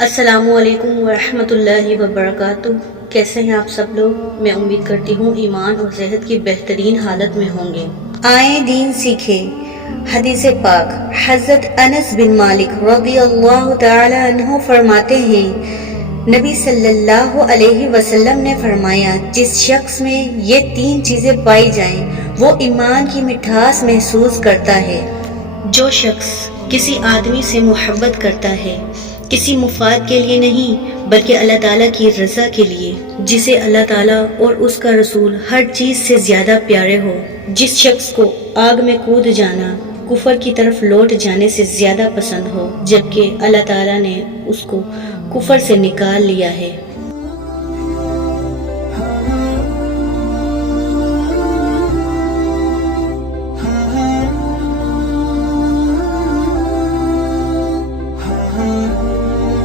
السلام علیکم ورحمۃ اللہ وبرکاتہ۔ کیسے ہیں آپ سب لوگ؟ میں امید کرتی ہوں ایمان اور صحت کی بہترین حالت میں ہوں گے۔ آئیں دین سیکھیں۔ حدیث پاک حضرت انس بن مالک رضی اللہ تعالی عنہ فرماتے ہیں، نبی صلی اللہ علیہ وسلم نے فرمایا، جس شخص میں یہ 3 چیزیں پائی جائیں وہ ایمان کی مٹھاس محسوس کرتا ہے۔ جو شخص کسی آدمی سے محبت کرتا ہے، کسی مفاد کے لیے نہیں بلکہ اللہ تعالیٰ کی رضا کے لیے، جسے اللہ تعالیٰ اور اس کا رسول ہر چیز سے زیادہ پیارے ہو، جس شخص کو آگ میں کود جانا کفر کی طرف لوٹ جانے سے زیادہ پسند ہو، جبکہ اللہ تعالیٰ نے اس کو کفر سے نکال لیا ہے۔